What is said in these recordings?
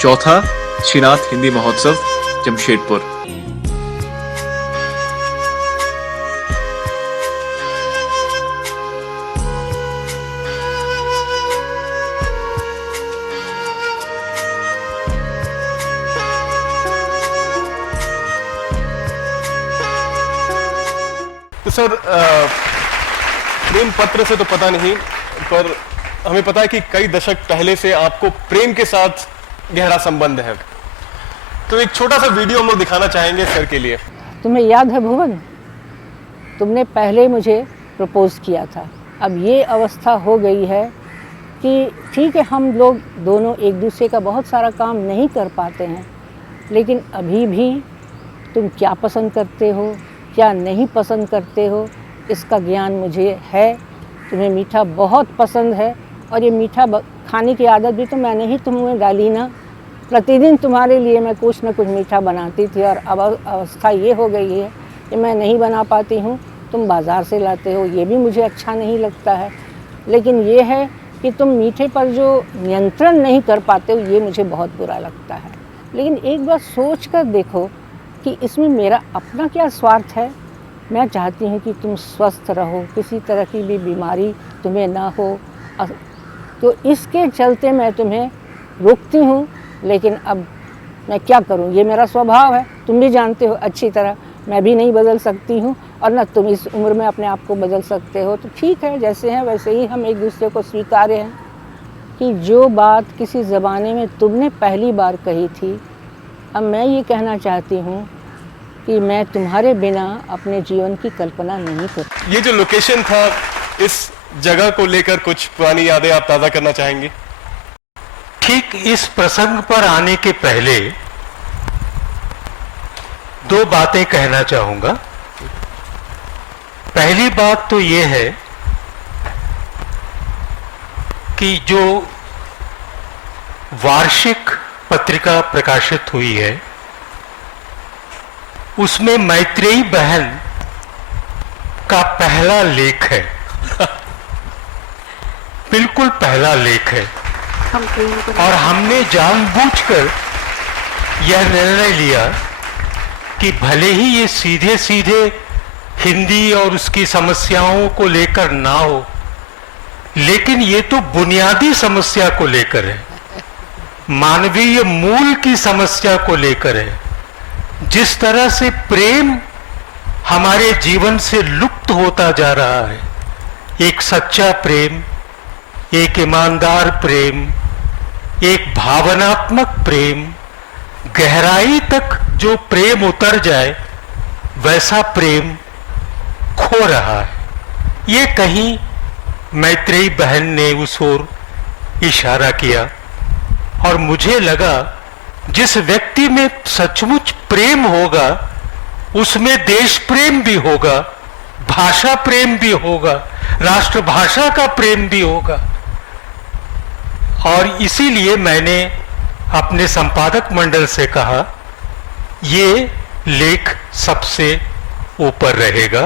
चौथा श्रीनाथ हिंदी महोत्सव जमशेदपुर। तो सर, प्रेम पत्र से तो पता नहीं, पर हमें पता है कि कई दशक पहले से आपको प्रेम के साथ गहरा संबंध है। तो एक छोटा सा वीडियो हम लोग दिखाना चाहेंगे सर के लिए। तुम्हें याद है भुवन, तुमने पहले मुझे प्रपोज किया था। अब ये अवस्था हो गई है कि ठीक है, हम लोग दोनों एक दूसरे का बहुत सारा काम नहीं कर पाते हैं, लेकिन अभी भी तुम क्या पसंद करते हो, क्या नहीं पसंद करते हो, इसका ज्ञान मुझे है। तुम्हें मीठा बहुत पसंद है, और ये मीठा खाने की आदत भी तो मैंने ही तुम्हें डाली ना। प्रतिदिन तुम्हारे लिए मैं कुछ न कुछ मीठा बनाती थी, और अब अवस्था ये हो गई है कि मैं नहीं बना पाती हूँ, तुम बाज़ार से लाते हो। ये भी मुझे अच्छा नहीं लगता है, लेकिन ये है कि तुम मीठे पर जो नियंत्रण नहीं कर पाते हो, ये मुझे बहुत बुरा लगता है। लेकिन एक बार सोच कर देखो कि इसमें मेरा अपना क्या स्वार्थ है। मैं चाहती हूँ कि तुम स्वस्थ रहो, किसी तरह की भी बीमारी तुम्हें ना हो, तो इसके चलते मैं तुम्हें रोकती हूँ। लेकिन अब मैं क्या करूँ, ये मेरा स्वभाव है, तुम भी जानते हो अच्छी तरह। मैं भी नहीं बदल सकती हूँ, और ना तुम इस उम्र में अपने आप को बदल सकते हो। तो ठीक है, जैसे हैं वैसे ही हम एक दूसरे को स्वीकार्य हैं कि जो बात किसी ज़माने में तुमने पहली बार कही थी, अब मैं ये कहना चाहती हूँ कि मैं तुम्हारे बिना अपने जीवन की कल्पना नहीं करती। ये जो लोकेशन था, इस जगह को लेकर कुछ पुरानी यादें आप ताज़ा करना चाहेंगे? ठीक इस प्रसंग पर आने के पहले दो बातें कहना चाहूंगा। पहली बात तो ये है कि जो वार्षिक पत्रिका प्रकाशित हुई है, उसमें मैत्रेयी बहन का पहला लेख है। बिल्कुल पहला लेख है, और हमने जानबूझकर यह निर्णय लिया कि भले ही ये सीधे सीधे हिंदी और उसकी समस्याओं को लेकर ना हो, लेकिन ये तो बुनियादी समस्या को लेकर है, मानवीय मूल की समस्या को लेकर है। जिस तरह से प्रेम हमारे जीवन से लुप्त होता जा रहा है, एक सच्चा प्रेम, एक ईमानदार प्रेम, एक भावनात्मक प्रेम, गहराई तक जो प्रेम उतर जाए, वैसा प्रेम खो रहा है। ये कहीं मैत्रेयी बहन ने उस ओर इशारा किया, और मुझे लगा जिस व्यक्ति में सचमुच प्रेम होगा, उसमें देश प्रेम भी होगा, भाषा प्रेम भी होगा, राष्ट्रभाषा का प्रेम भी होगा। और इसीलिए मैंने अपने संपादक मंडल से कहा, ये लेख सबसे ऊपर रहेगा।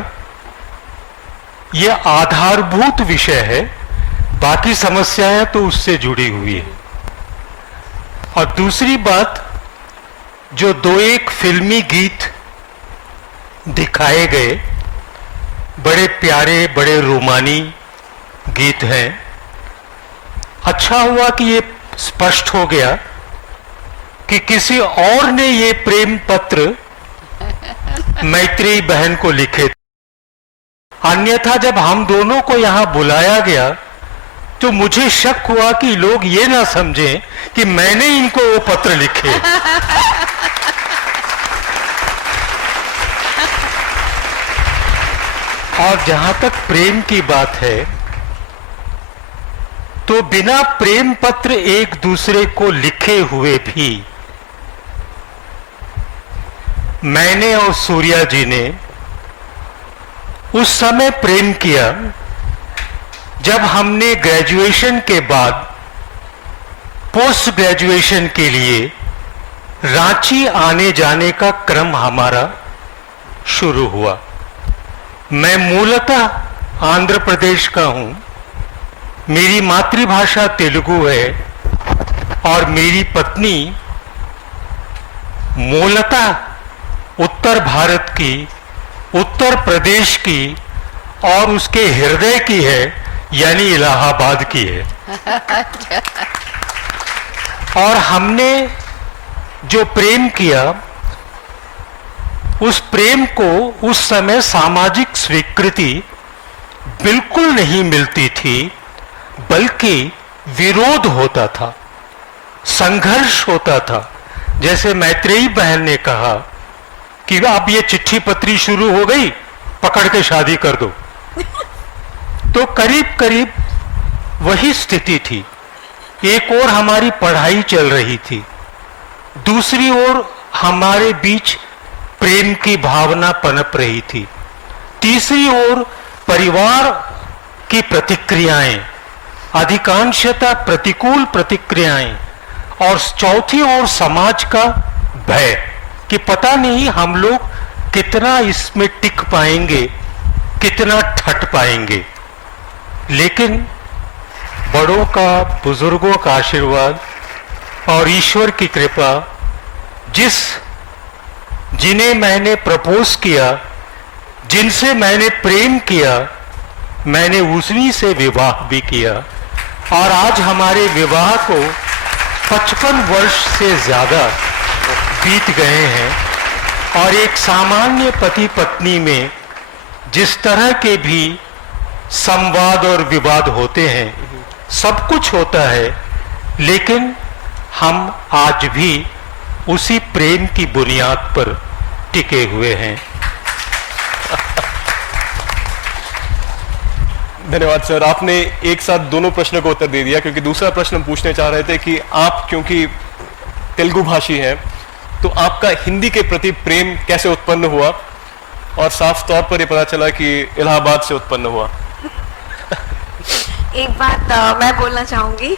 ये आधारभूत विषय है, बाकी समस्याएं तो उससे जुड़ी हुई है। और दूसरी बात, जो दो एक फिल्मी गीत दिखाए गए, बड़े प्यारे, बड़े रोमानी गीत हैं। अच्छा हुआ कि ये स्पष्ट हो गया कि किसी और ने ये प्रेम पत्र मैत्रेयी बहन को लिखे। अन्यथा जब हम दोनों को यहां बुलाया गया, तो मुझे शक हुआ कि लोग ये ना समझें कि मैंने इनको वो पत्र लिखे। और जहां तक प्रेम की बात है, तो बिना प्रेम पत्र एक दूसरे को लिखे हुए भी मैंने और सूर्या जी ने उस समय प्रेम किया जब हमने ग्रेजुएशन के बाद पोस्ट ग्रेजुएशन के लिए रांची आने जाने का क्रम हमारा शुरू हुआ। मैं मूलतः आंध्र प्रदेश का हूं, मेरी मातृभाषा तेलुगु है और मेरी पत्नी मूलतः उत्तर भारत की, उत्तर प्रदेश की और उसके हृदय की है, यानी इलाहाबाद की है। और हमने जो प्रेम किया, उस प्रेम को उस समय सामाजिक स्वीकृति बिल्कुल नहीं मिलती थी, बल्कि विरोध होता था, संघर्ष होता था। जैसे मैत्रेयी बहन ने कहा कि अब ये चिट्ठी पत्री शुरू हो गई, पकड़ के शादी कर दो। तो करीब करीब वही स्थिति थी। एक ओर हमारी पढ़ाई चल रही थी, दूसरी ओर हमारे बीच प्रेम की भावना पनप रही थी, तीसरी ओर परिवार की प्रतिक्रियाएं, अधिकांशतः प्रतिकूल प्रतिक्रियाएं, और चौथी ओर समाज का भय कि पता नहीं हम लोग कितना इसमें टिक पाएंगे, कितना ठट पाएंगे। लेकिन बड़ों का, बुजुर्गों का आशीर्वाद और ईश्वर की कृपा, जिन्हें मैंने प्रपोज किया, जिनसे मैंने प्रेम किया, मैंने उसी से विवाह भी किया। और आज हमारे विवाह को 55 वर्ष से ज्यादा बीत गए हैं। और एक सामान्य पति पत्नी में जिस तरह के भी संवाद और विवाद होते हैं, सब कुछ होता है, लेकिन हम आज भी उसी प्रेम की बुनियाद पर टिके हुए हैं। धन्यवाद सर, आपने एक साथ दोनों प्रश्नों को उत्तर दे दिया, क्योंकि दूसरा प्रश्न हम पूछने चाह रहे थे कि आप क्योंकि तेलुगु भाषी हैं, तो आपका हिंदी के प्रति प्रेम कैसे उत्पन्न हुआ, और साफ तौर पर यह पता चला कि इलाहाबाद से उत्पन्न हुआ। एक बात मैं बोलना चाहूँगी।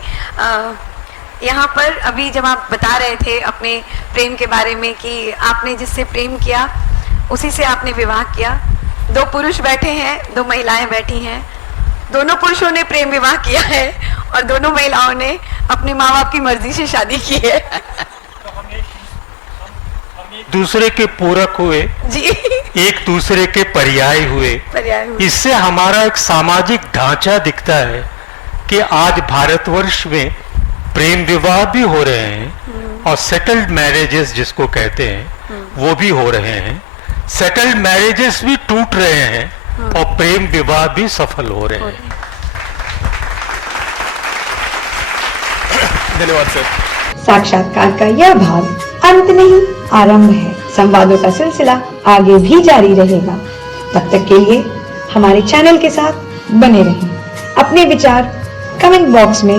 यहाँ पर अभी जब आप बता रहे थे अपने प्रेम के बारे में कि आपने जिससे प्रेम किया उसी से आपने विवाह किया, दो पुरुष बैठे हैं, दो महिलाएं बैठी हैं, दोनों पुरुषों ने प्रेम विवाह किया है और दोनों महिलाओं ने अपने माँ बाप की मर्जी से शादी की है। दूसरे के पूरक हुए जी, एक दूसरे के पर्याय हुए। इससे हमारा एक सामाजिक ढांचा दिखता है कि आज भारतवर्ष में प्रेम विवाह भी हो रहे हैं और सेटल्ड मैरिजेस जिसको कहते हैं वो भी हो रहे हैं, सेटल्ड मैरिजेस भी टूट रहे हैं और प्रेम विवाह भी सफल हो रहे हैं। धन्यवाद सर। साक्षात्कार का यह भाग अंत नहीं, आरंभ है। संवादों का सिलसिला आगे भी जारी रहेगा। तब तक के लिए हमारे चैनल के साथ बने रहें। अपने विचार कमेंट बॉक्स में